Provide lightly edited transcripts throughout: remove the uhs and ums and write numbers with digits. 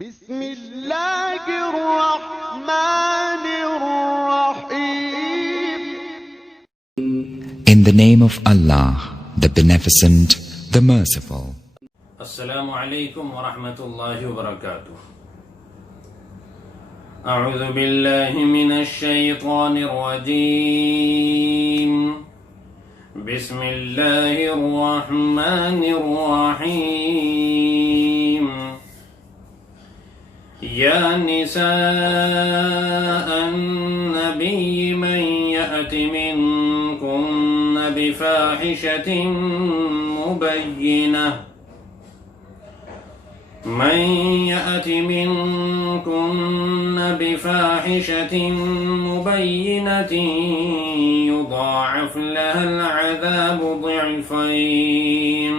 بسم اللہ الرحمن الرحیم. In the name of Allah, the Beneficent, the Merciful. السلام علیکم ورحمۃ اللہ وبرکاتہ. اعوذ باللہ من الشیطان الرجیم. بسم اللہ الرحمن الرحیم. یا نساء النبی من یأت منکن بفاحشة مبینہ من يأت منكن بفاحشة مبينة يضاعف لها العذاب ضعفين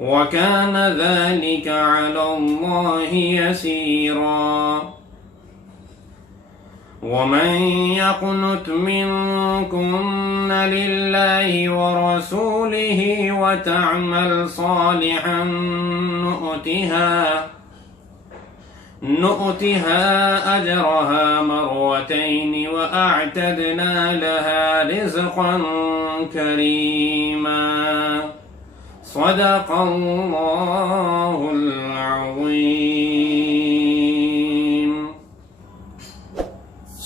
وكان ذلك على الله يسيرا. ومن يقنت منكن لله ورسوله وتعمل صالحا نؤتها أجرها مرتين وأعتدنا لها رزقا كريما. صدق الله العظيم.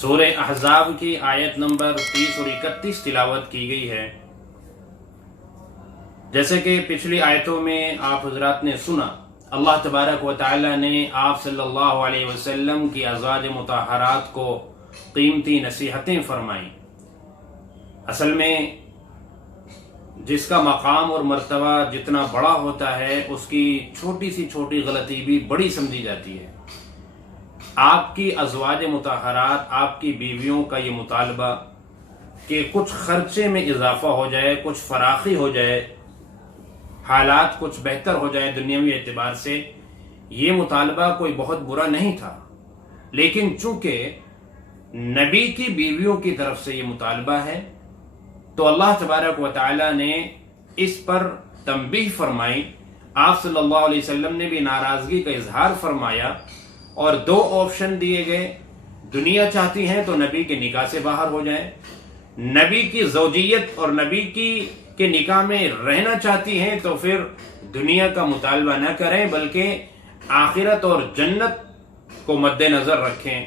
سورہ احزاب کی آیت نمبر 30 اور 31 تلاوت کی گئی ہے. جیسے کہ پچھلی آیتوں میں آپ حضرات نے سنا، اللہ تبارک و تعالی نے آپ صلی اللہ علیہ وسلم کی ازواج مطہرات کو قیمتی نصیحتیں فرمائیں. اصل میں جس کا مقام اور مرتبہ جتنا بڑا ہوتا ہے، اس کی چھوٹی سی چھوٹی غلطی بھی بڑی سمجھی جاتی ہے. آپ کی ازواج مطہرات، آپ کی بیویوں کا یہ مطالبہ کہ کچھ خرچے میں اضافہ ہو جائے، کچھ فراخی ہو جائے، حالات کچھ بہتر ہو جائے دنیاوی اعتبار سے، یہ مطالبہ کوئی بہت برا نہیں تھا. لیکن چونکہ نبی کی بیویوں کی طرف سے یہ مطالبہ ہے تو اللہ تبارک و تعالی نے اس پر تنبیہ فرمائی. آپ صلی اللہ علیہ وسلم نے بھی ناراضگی کا اظہار فرمایا اور دو آپشن دیے گئے. دنیا چاہتی ہیں تو نبی کے نکاح سے باہر ہو جائیں، نبی کی زوجیت اور نبی کے نکاح میں رہنا چاہتی ہیں تو پھر دنیا کا مطالبہ نہ کریں بلکہ آخرت اور جنت کو مد نظر رکھیں.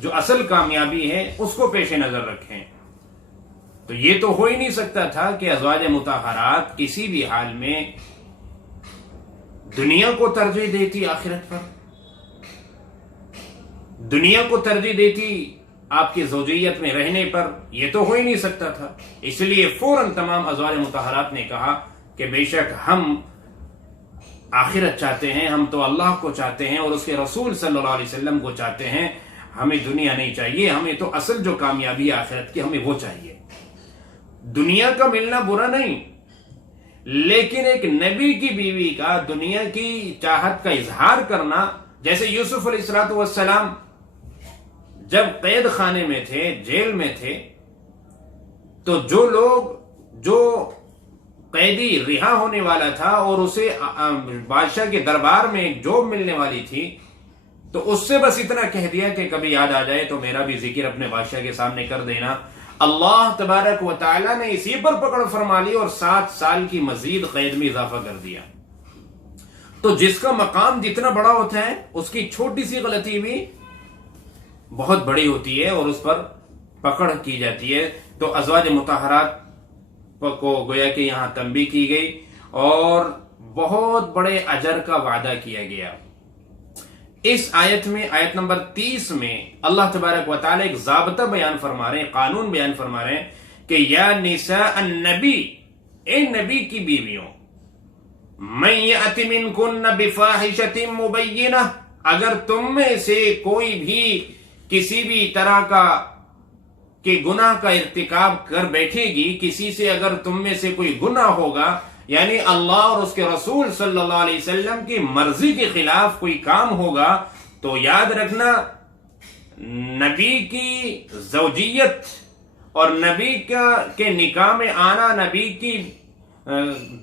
جو اصل کامیابی ہے اس کو پیش نظر رکھیں. تو یہ تو ہو ہی نہیں سکتا تھا کہ ازواج مطہرات کسی بھی حال میں دنیا کو ترجیح دیتی آخرت پر، دنیا کو ترجیح دیتی آپ کی زوجیت میں رہنے پر. یہ تو ہو ہی نہیں سکتا تھا. اس لیے فوراً تمام ازواج مطہرات نے کہا کہ بے شک ہم آخرت چاہتے ہیں، ہم تو اللہ کو چاہتے ہیں اور اس کے رسول صلی اللہ علیہ وسلم کو چاہتے ہیں. ہمیں دنیا نہیں چاہیے، ہمیں تو اصل جو کامیابی ہے آخرت کی ہمیں وہ چاہیے. دنیا کا ملنا برا نہیں، لیکن ایک نبی کی بیوی کا دنیا کی چاہت کا اظہار کرنا، جیسے یوسف علیہ السلام جب قید خانے میں تھے، جیل میں تھے، تو جو قیدی رہا ہونے والا تھا اور اسے بادشاہ کے دربار میں ایک جاب ملنے والی تھی، تو اس سے بس اتنا کہہ دیا کہ کبھی یاد آ جائے تو میرا بھی ذکر اپنے بادشاہ کے سامنے کر دینا. اللہ تبارک و تعالی نے اسی پر پکڑ فرما لی اور 7 سال کی مزید قید میں اضافہ کر دیا. تو جس کا مقام جتنا بڑا ہوتا ہے اس کی چھوٹی سی غلطی بھی بہت بڑی ہوتی ہے اور اس پر پکڑ کی جاتی ہے. تو ازواج مطہرات کو گویا کہ یہاں تنبیہ کی گئی اور بہت بڑے اجر کا وعدہ کیا گیا. اس آیت میں، آیت نمبر 30 میں اللہ تبارک و تعالی ایک ضابطہ بیان فرما رہے ہیں، قانون بیان فرما رہے ہیں کہ یا نساء النبی، اے نبی کی بیویوں، من یأت منکن بفاحشۃ مبینہ، اگر تم میں سے کوئی بھی کسی بھی طرح کا کہ گناہ کا ارتکاب کر بیٹھے گی، کسی سے اگر تم میں سے کوئی گناہ ہوگا، یعنی اللہ اور اس کے رسول صلی اللہ علیہ وسلم کی مرضی کے خلاف کوئی کام ہوگا، تو یاد رکھنا نبی کی زوجیت اور نبی کے نکاح میں آنا، نبی کی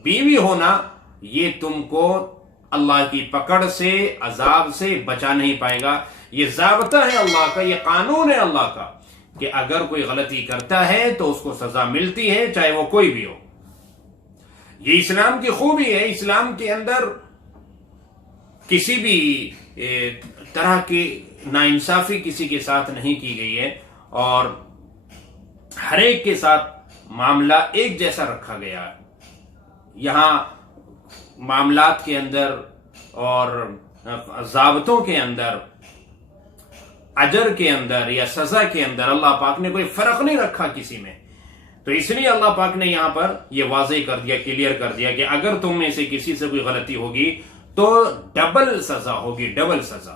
بیوی ہونا، یہ تم کو اللہ کی پکڑ سے، عذاب سے بچا نہیں پائے گا۔ یہ ضابطہ ہے اللہ کا، یہ قانون ہے اللہ کا کہ اگر کوئی غلطی کرتا ہے تو اس کو سزا ملتی ہے، چاہے وہ کوئی بھی ہو۔ یہ اسلام کی خوبی ہے۔ اسلام کے اندر کسی بھی طرح کی ناانصافی کسی کے ساتھ نہیں کی گئی ہے، اور ہر ایک کے ساتھ معاملہ ایک جیسا رکھا گیا ہے۔ یہاں معاملات کے اندر اور ضابطوں کے اندر، اجر کے اندر یا سزا کے اندر اللہ پاک نے کوئی فرق نہیں رکھا کسی میں۔ تو اس لیے اللہ پاک نے یہاں پر یہ واضح کر دیا، کلیئر کر دیا کہ اگر تم میں سے کسی سے کوئی غلطی ہوگی تو ڈبل سزا ہوگی، ڈبل سزا۔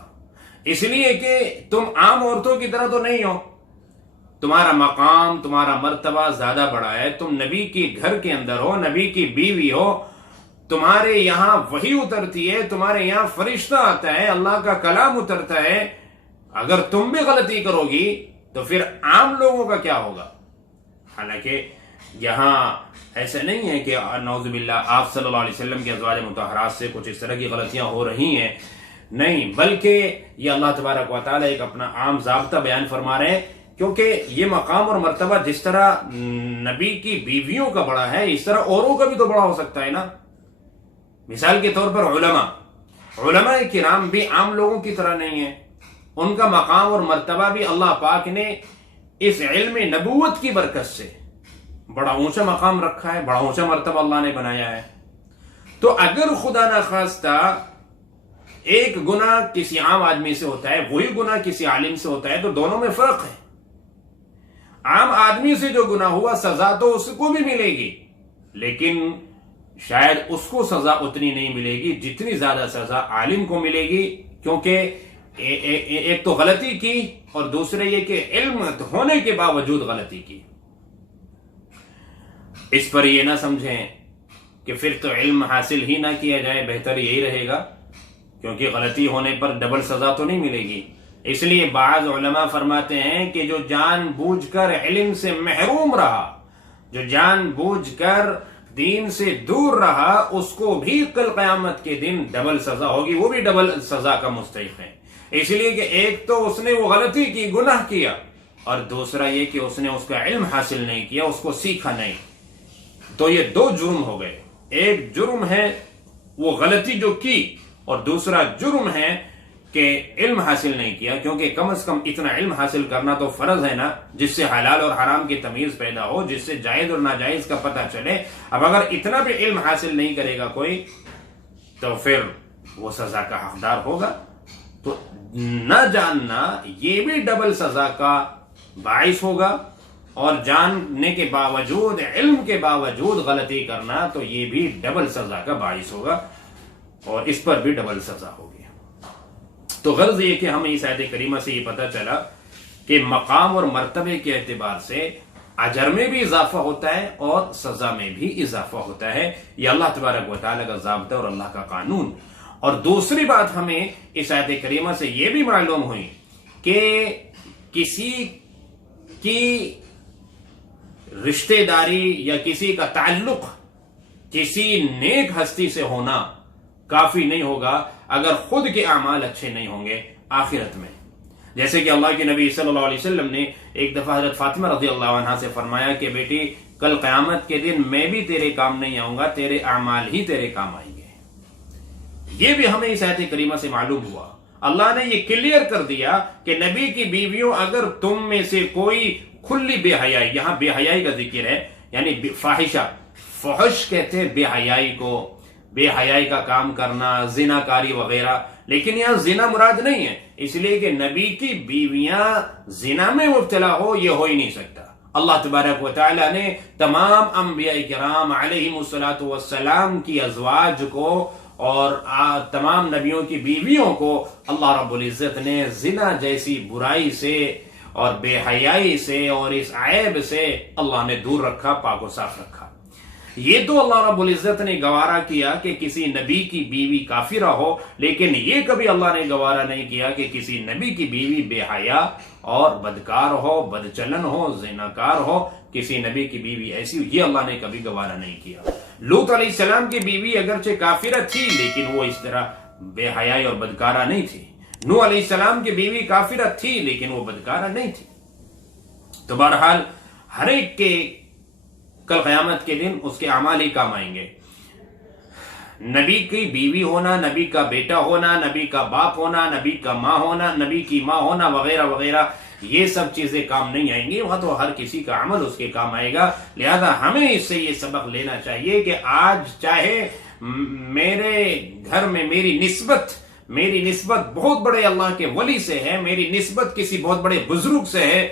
اس لیے کہ تم عام عورتوں کی طرح تو نہیں ہو، تمہارا مقام، تمہارا مرتبہ زیادہ بڑا ہے، تم نبی کے گھر کے اندر ہو، نبی کی بیوی ہو، تمہارے یہاں وحی اترتی ہے، تمہارے یہاں فرشتہ آتا ہے، اللہ کا کلام اترتا ہے۔ اگر تم بھی غلطی کرو گی تو پھر عام لوگوں کا کیا ہوگا؟ حالانکہ یہاں ایسا نہیں ہے کہ نعوذ باللہ آپ صلی اللہ علیہ وسلم کے ازواج مطہرات سے کچھ اس طرح کی غلطیاں ہو رہی ہیں، نہیں، بلکہ یہ اللہ تبارک و تعالیٰ ایک اپنا عام ضابطہ بیان فرما رہے ہیں، کیونکہ یہ مقام اور مرتبہ جس طرح نبی کی بیویوں کا بڑا ہے، اس طرح اوروں کا بھی تو بڑا ہو سکتا ہے نا۔ مثال کے طور پر علماء کرام بھی عام لوگوں کی طرح نہیں ہیں، ان کا مقام اور مرتبہ بھی اللہ پاک نے اس علم نبوت کی برکت سے بڑا اونچا مقام رکھا ہے، بڑا اونچا مرتبہ اللہ نے بنایا ہے۔ تو اگر خدا نخواستہ ایک گناہ کسی عام آدمی سے ہوتا ہے، وہی گناہ کسی عالم سے ہوتا ہے، تو دونوں میں فرق ہے۔ عام آدمی سے جو گناہ ہوا سزا تو اس کو بھی ملے گی، لیکن شاید اس کو سزا اتنی نہیں ملے گی جتنی زیادہ سزا عالم کو ملے گی، کیونکہ ایک تو غلطی کی اور دوسرے یہ کہ علم ہونے کے باوجود غلطی کی۔ اس پر یہ نہ سمجھیں کہ پھر تو علم حاصل ہی نہ کیا جائے، بہتر یہی رہے گا، کیونکہ غلطی ہونے پر ڈبل سزا تو نہیں ملے گی۔ اس لیے بعض علماء فرماتے ہیں کہ جو جان بوجھ کر علم سے محروم رہا، جو جان بوجھ کر دین سے دور رہا، اس کو بھی کل قیامت کے دن ڈبل سزا ہوگی، وہ بھی ڈبل سزا کا مستحق ہے۔ اس لیے کہ ایک تو اس نے وہ غلطی کی، گناہ کیا، اور دوسرا یہ کہ اس نے اس کا علم حاصل نہیں کیا، اس کو سیکھا نہیں۔ تو یہ دو جرم ہو گئے، ایک جرم ہے وہ غلطی جو کی، اور دوسرا جرم ہے کہ علم حاصل نہیں کیا، کیونکہ کم از کم اتنا علم حاصل کرنا تو فرض ہے نا، جس سے حلال اور حرام کی تمیز پیدا ہو، جس سے جائز اور ناجائز کا پتہ چلے۔ اب اگر اتنا بھی علم حاصل نہیں کرے گا کوئی تو پھر وہ سزا کا حقدار ہوگا۔ تو نہ جاننا یہ بھی ڈبل سزا کا باعث ہوگا، اور جاننے کے باوجود، علم کے باوجود غلطی کرنا تو یہ بھی ڈبل سزا کا باعث ہوگا، اور اس پر بھی ڈبل سزا ہوگی۔ تو غرض یہ کہ ہمیں اس آیت کریمہ سے یہ پتہ چلا کہ مقام اور مرتبے کے اعتبار سے اجر میں بھی اضافہ ہوتا ہے اور سزا میں بھی اضافہ ہوتا ہے۔ یہ اللہ تبارک و تعالیٰ کا ضابطہ اور اللہ کا قانون۔ اور دوسری بات ہمیں اس آیت کریمہ سے یہ بھی معلوم ہوئی کہ کسی کی رشتہ داری یا کسی کا تعلق کسی نیک ہستی سے ہونا کافی نہیں ہوگا اگر خود کے اعمال اچھے نہیں ہوں گے آخرت میں۔ جیسے کہ اللہ کے نبی صلی اللہ علیہ وسلم نے ایک دفعہ حضرت فاطمہ رضی اللہ عنہا سے فرمایا کہ بیٹی کل قیامت کے دن میں بھی تیرے کام نہیں آؤں گا، تیرے اعمال ہی تیرے کام آئیں گے۔ یہ بھی ہمیں اس آیت کریمہ سے معلوم ہوا، اللہ نے یہ کلیئر کر دیا کہ نبی کی بیویوں اگر تم میں سے کوئی کھلی بے حیائی، یہاں بے حیائی کا ذکر ہے، یعنی فاحشہ، فحش کہتے ہیں بے حیائی کو، بے حیائی کا کام کرنا، زنا کاری وغیرہ، لیکن یہاں زنا مراد نہیں ہے، اس لیے کہ نبی کی بیویاں زنا میں مبتلا ہو یہ ہو ہی نہیں سکتا۔ اللہ تبارک و تعالیٰ نے تمام انبیاء کرام علیہم السلام کی ازواج کو اور تمام نبیوں کی بیویوں کو اللہ رب العزت نے زنا جیسی برائی سے اور بے حیائی سے اور اس عیب سے اللہ نے دور رکھا، پاک و صاف رکھا۔ یہ تو اللہ رب العزت نے گوارا کیا کہ کسی نبی کی بیوی کافرہ ہو، لیکن یہ کبھی اللہ نے گوارا نہیں کیا کہ کسی نبی کی بیوی بے حیا اور بدکار ہو، بدچلن ہو، زناکار ہو، کسی نبی کی بیوی ایسی، یہ اللہ نے کبھی گوارا نہیں کیا۔ لوط علیہ السلام کی بیوی اگرچہ کافرہ تھی لیکن وہ اس طرح بے حیائی اور بدکارہ نہیں تھی. نوح علیہ السلام کی بیوی کافرہ تھی لیکن وہ بدکارہ نہیں تھی. تو بہرحال ہر ایک کے کل قیامت کے دن اس کے اعمال ہی کام آئیں گے. نبی کی بیوی ہونا، نبی کا بیٹا ہونا، نبی کا باپ ہونا، نبی کا ماں ہونا، نبی کی ماں ہونا وغیرہ وغیرہ، یہ سب چیزیں کام نہیں آئیں گی. وہاں تو ہر کسی کا عمل اس کے کام آئے گا. لہذا ہمیں اس سے یہ سبق لینا چاہیے کہ آج چاہے میرے گھر میں میری نسبت بہت بڑے اللہ کے ولی سے ہے، میری نسبت کسی بہت بڑے بزرگ سے ہے،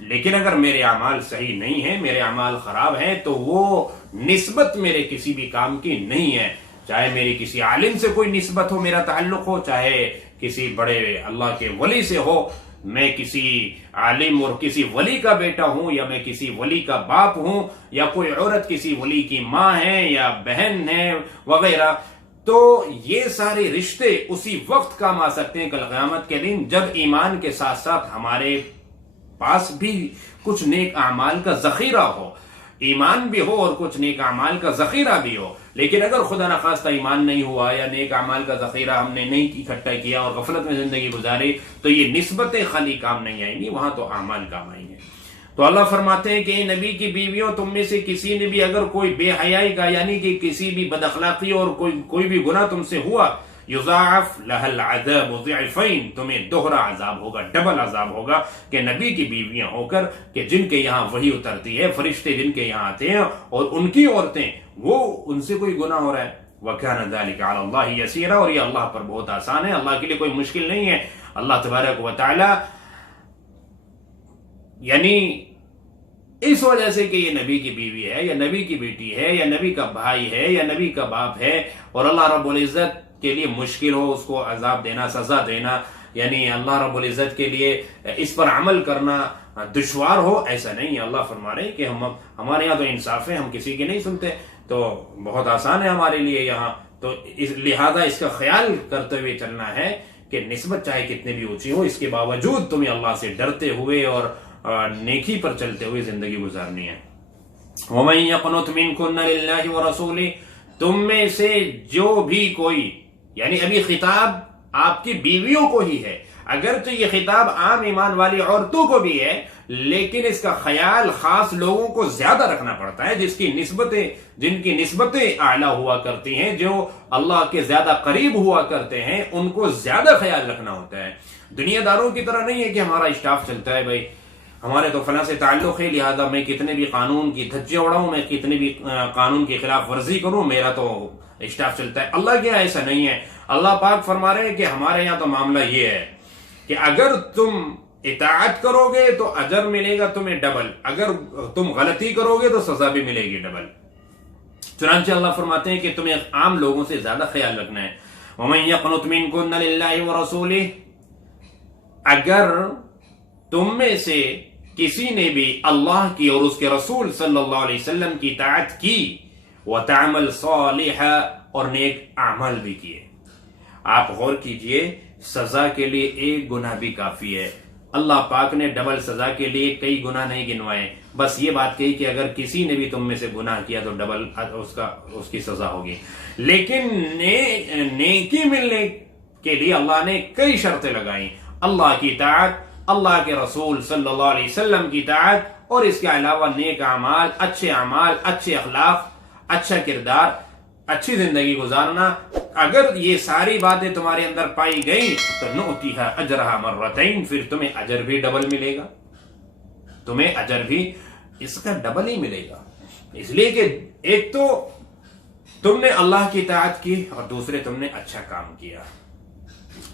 لیکن اگر میرے اعمال صحیح نہیں ہیں، میرے اعمال خراب ہیں، تو وہ نسبت میرے کسی بھی کام کی نہیں ہے. چاہے میری کسی عالم سے کوئی نسبت ہو، میرا تعلق ہو، چاہے کسی بڑے اللہ کے ولی سے ہو، میں کسی عالم اور کسی ولی کا بیٹا ہوں، یا میں کسی ولی کا باپ ہوں، یا کوئی عورت کسی ولی کی ماں ہے یا بہن ہے وغیرہ، تو یہ سارے رشتے اسی وقت کام آ سکتے ہیں کل قیامت کے دن جب ایمان کے ساتھ ساتھ ہمارے پاس بھی کچھ نیک اعمال کا ذخیرہ ہو. ایمان بھی ہو اور کچھ نیک اعمال کا ذخیرہ بھی ہو. لیکن اگر خدا نخواستہ ایمان نہیں ہوا یا نیک اعمال کا ذخیرہ ہم نے نہیں اکٹھا کیا اور غفلت میں زندگی گزاری، تو یہ نسبتیں خالی کام نہیں آئیں گی، وہاں تو اعمال کام آئیں گے. تو اللہ فرماتے ہیں کہ اے نبی کی بیویوں، تم میں سے کسی نے بھی اگر کوئی بے حیائی کا یعنی کہ کسی بھی بد اخلاقی اور کوئی بھی گناہ تم سے ہوا، یضاعف لها العذاب ضعفین، تمہیں دوہرا عذاب ہوگا، ڈبل عذاب ہوگا. کہ نبی کی بیویاں ہو کر کہ جن کے یہاں وحی اترتی ہے، فرشتے جن کے یہاں آتے ہیں اور ان کی عورتیں، وہ ان سے کوئی گناہ ہو رہا ہے. وَكَانَ ذَلِكَ عَلَى اللَّهِ يَسِيرًا، اور یہ اللہ پر بہت آسان ہے، اللہ کے لیے کوئی مشکل نہیں ہے. اللہ تبارک و تعالی یعنی اس وجہ سے کہ یہ نبی کی بیوی ہے یا نبی کی بیٹی ہے یا نبی کا بھائی ہے یا نبی کا باپ ہے، اور اللہ رب العزت کے لیے مشکل ہو اس کو عذاب دینا، سزا دینا، یعنی اللہ رب العزت کے لیے اس پر عمل کرنا دشوار ہو، ایسا نہیں ہے. اللہ فرما رہے ہیں کہ ہمارے یہاں تو انصاف ہے، ہم کسی کی نہیں سنتے، تو بہت آسان ہے ہمارے لیے یہاں. تو لہذا اس کا خیال کرتے ہوئے چلنا ہے کہ نسبت چاہے کتنی بھی اونچی ہو، اس کے باوجود تمہیں اللہ سے ڈرتے ہوئے اور نیکی پر چلتے ہوئے زندگی گزارنی ہے. وَمَن يَقْنُتْ مِنكُنَّ لِلَّهِ وَرَسُولِهِ، تم میں سے جو بھی کوئی، یعنی ابھی خطاب آپ کی بیویوں کو ہی ہے، اگرچہ یہ خطاب عام ایمان والی عورتوں کو بھی ہے، لیکن اس کا خیال خاص لوگوں کو زیادہ رکھنا پڑتا ہے جن کی نسبتیں اعلیٰ ہوا کرتی ہیں، جو اللہ کے زیادہ قریب ہوا کرتے ہیں، ان کو زیادہ خیال رکھنا ہوتا ہے. دنیا داروں کی طرح نہیں ہے کہ ہمارا اسٹاف چلتا ہے، بھائی ہمارے تو فلاں سے تعلق ہے، لہذا میں کتنے بھی قانون کی دھجیاں اڑاؤں، میں کتنے بھی قانون کی خلاف ورزی کروں، میرا تو اسٹاف چلتا ہے. اللہ کے یہاں ایسا نہیں ہے. اللہ پاک فرما رہے ہیں کہ ہمارے یہاں تو معاملہ یہ ہے کہ اگر تم اطاعت کرو گے تو اجر ملے گا تمہیں ڈبل، اگر تم غلطی کرو گے تو سزا بھی ملے گی ڈبل. چنانچہ اللہ فرماتے ہیں کہ تمہیں عام لوگوں سے زیادہ خیال رکھنا ہے. وَمَن يَقْنُتْ مِنكُنَّ لِلَّهِ وَرَسُولِهِ، اگر تم میں سے کسی نے بھی اللہ کی اور اس کے رسول صلی اللہ علیہ وسلم کی اطاعت کی، وَتَعْمَلْ صَالِحًا، اور نیک اعمال بھی کیے. آپ غور کیجئے، سزا کے لیے ایک گناہ بھی کافی ہے. اللہ پاک نے ڈبل سزا کے لیے کئی گناہ نہیں گنوائے، بس یہ بات کہی کہ اگر کسی نے بھی تم میں سے گناہ کیا تو ڈبل اس کی سزا ہوگی. لیکن نیکی ملنے کے لیے اللہ نے کئی شرطیں لگائیں. اللہ کی اطاعت، اللہ کے رسول صلی اللہ علیہ وسلم کی اطاعت، اور اس کے علاوہ نیک اعمال، اچھے اخلاق، اچھا کردار، اچھی زندگی گزارنا. اگر یہ ساری باتیں تمہارے اندر پائی گئیں تو نؤتیہا اجرہا مرتین، پھر تمہیں اجر بھی ڈبل ملے گا، تمہیں اجر بھی اس کا ڈبل ہی ملے گا. اس لیے کہ ایک تو تم نے اللہ کی اطاعت کی اور دوسرے تم نے اچھا کام کیا.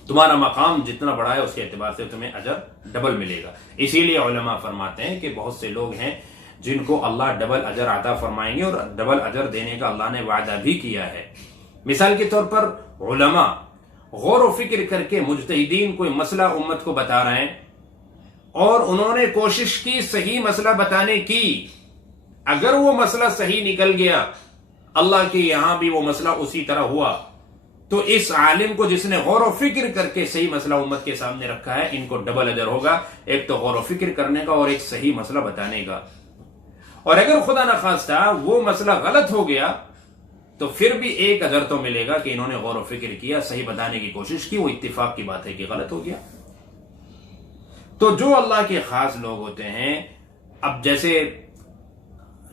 تمہارا مقام جتنا بڑا ہے اس کے اعتبار سے تمہیں اجر ڈبل ملے گا. اسی لیے علماء فرماتے ہیں کہ بہت سے لوگ ہیں جن کو اللہ ڈبل اجر عطا فرمائیں گے اور ڈبل اجر دینے کا اللہ نے وعدہ بھی کیا ہے. مثال کے طور پر علماء غور و فکر کر کے مجتہدین کوئی مسئلہ امت کو بتا رہے ہیں اور انہوں نے کوشش کی صحیح مسئلہ بتانے کی. اگر وہ مسئلہ صحیح نکل گیا، اللہ کے یہاں بھی وہ مسئلہ اسی طرح ہوا، تو اس عالم کو جس نے غور و فکر کر کے صحیح مسئلہ امت کے سامنے رکھا ہے، ان کو ڈبل اجر ہوگا، ایک تو غور و فکر کرنے کا اور ایک صحیح مسئلہ بتانے کا. اور اگر خدا نخواستہ وہ مسئلہ غلط ہو گیا تو پھر بھی ایک اجر تو ملے گا کہ انہوں نے غور و فکر کیا، صحیح بتانے کی کوشش کی، وہ اتفاق کی بات ہے کہ غلط ہو گیا۔ تو جو اللہ کے خاص لوگ ہوتے ہیں، اب جیسے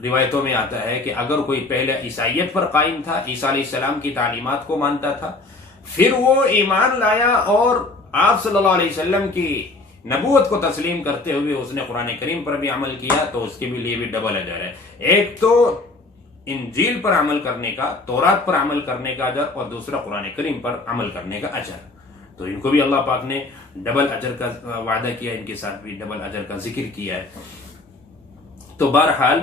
روایتوں میں آتا ہے کہ اگر کوئی پہلے عیسائیت پر قائم تھا، عیسیٰ علیہ السلام کی تعلیمات کو مانتا تھا، پھر وہ ایمان لایا اور آپ صلی اللہ علیہ وسلم کی نبوت کو تسلیم کرتے ہوئے اس نے قرآن کریم پر بھی عمل کیا، تو اس کے لیے بھی ڈبل اجر ہے۔ ایک تو انجیل پر عمل کرنے کا، تورات پر عمل کرنے کا اجر، اور دوسرا قرآن کریم پر عمل کرنے کا اجر۔ تو ان کو بھی اللہ پاک نے ڈبل اجر کا وعدہ کیا، ان کے ساتھ بھی ڈبل اجر کا ذکر کیا ہے۔ تو بہرحال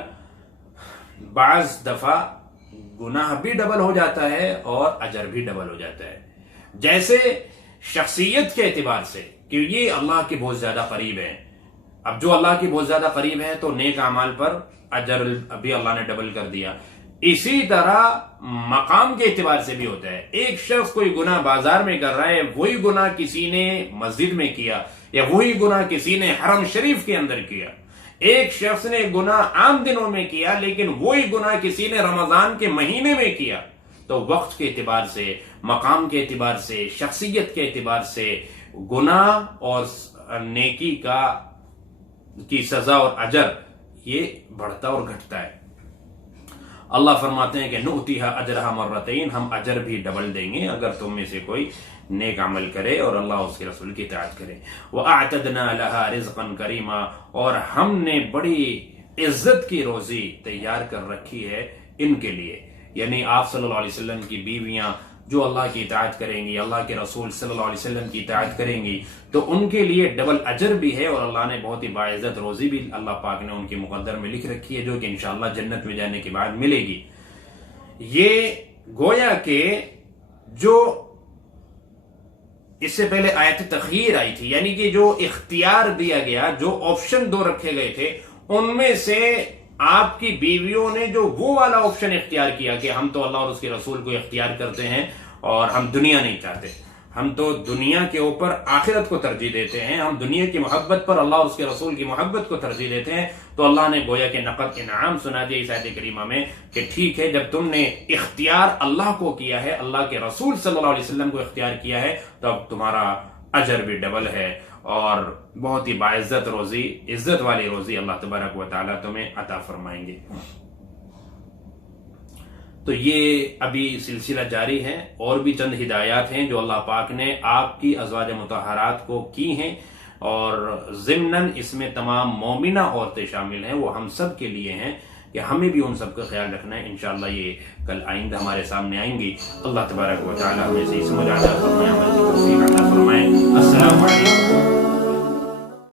بعض دفعہ گناہ بھی ڈبل ہو جاتا ہے اور اجر بھی ڈبل ہو جاتا ہے۔ جیسے شخصیت کے اعتبار سے کہ یہ اللہ کے بہت زیادہ قریب ہے، اب جو اللہ کے بہت زیادہ قریب ہے تو نیک اعمال پر اجر بھی اللہ نے ڈبل کر دیا۔ اسی طرح مقام کے اعتبار سے بھی ہوتا ہے، ایک شخص کوئی گناہ بازار میں کر رہا ہے، وہی گناہ کسی نے مسجد میں کیا، یا وہی گناہ کسی نے حرم شریف کے اندر کیا۔ ایک شخص نے گناہ عام دنوں میں کیا، لیکن وہی گناہ کسی نے رمضان کے مہینے میں کیا۔ تو وقت کے اعتبار سے، مقام کے اعتبار سے، شخصیت کے اعتبار سے گناہ اور نیکی کی سزا اور اجر یہ بڑھتا اور گھٹتا ہے۔ اللہ فرماتے ہیں کہ نؤتیہا اجرہا مرتین، ہم اجر بھی ڈبل دیں گے اگر تم میں سے کوئی نیک عمل کرے اور اللہ اس کے رسول کی اطاعت کرے۔ وَأَعْتَدْنَا لَهَا رِزْقًا كَرِيمًا، اور ہم نے بڑی عزت کی روزی تیار کر رکھی ہے ان کے لیے، یعنی آپ صلی اللہ علیہ وسلم کی بیویاں جو اللہ کی اطاعت کریں گی، اللہ کے رسول صلی اللہ علیہ وسلم کی اطاعت کریں گی، تو ان کے لیے ڈبل اجر بھی ہے، اور اللہ نے بہت ہی باعزت روزی بھی اللہ پاک نے ان کے مقدر میں لکھ رکھی ہے، جو کہ انشاءاللہ جنت میں جانے کے بعد ملے گی۔ یہ گویا کہ جو اس سے پہلے آیت تخیر آئی تھی، یعنی کہ جو اختیار دیا گیا، جو آپشن دو رکھے گئے تھے، ان میں سے آپ کی بیویوں نے جو وہ والا آپشن اختیار کیا کہ ہم تو اللہ اور اس کے رسول کو اختیار کرتے ہیں اور ہم دنیا نہیں چاہتے، ہم تو دنیا کے اوپر آخرت کو ترجیح دیتے ہیں، ہم دنیا کی محبت پر اللہ اور اس کے رسول کی محبت کو ترجیح دیتے ہیں، تو اللہ نے گویا کہ نقد انعام سنا دیا اس آیت کریمہ میں کہ ٹھیک ہے، جب تم نے اختیار اللہ کو کیا ہے، اللہ کے رسول صلی اللہ علیہ وسلم کو اختیار کیا ہے، تو اب تمہارا اجر بھی ڈبل ہے، اور بہت ہی باعزت روزی، عزت والی روزی اللہ تبارک و تعالیٰ تمہیں عطا فرمائیں گے۔ تو یہ ابھی سلسلہ جاری ہے، اور بھی چند ہدایات ہیں جو اللہ پاک نے آپ کی ازواج مطہرات کو کی ہیں، اور ضمناً اس میں تمام مومنہ عورتیں شامل ہیں، وہ ہم سب کے لیے ہیں کہ ہمیں بھی ان سب کا خیال رکھنا ہے۔ انشاءاللہ یہ کل آئندہ ہمارے سامنے آئیں گی۔ اللہ تبارک و تعالیٰ ہمیں صحیح سمجھ عطا فرمائے، عمل کی توفیق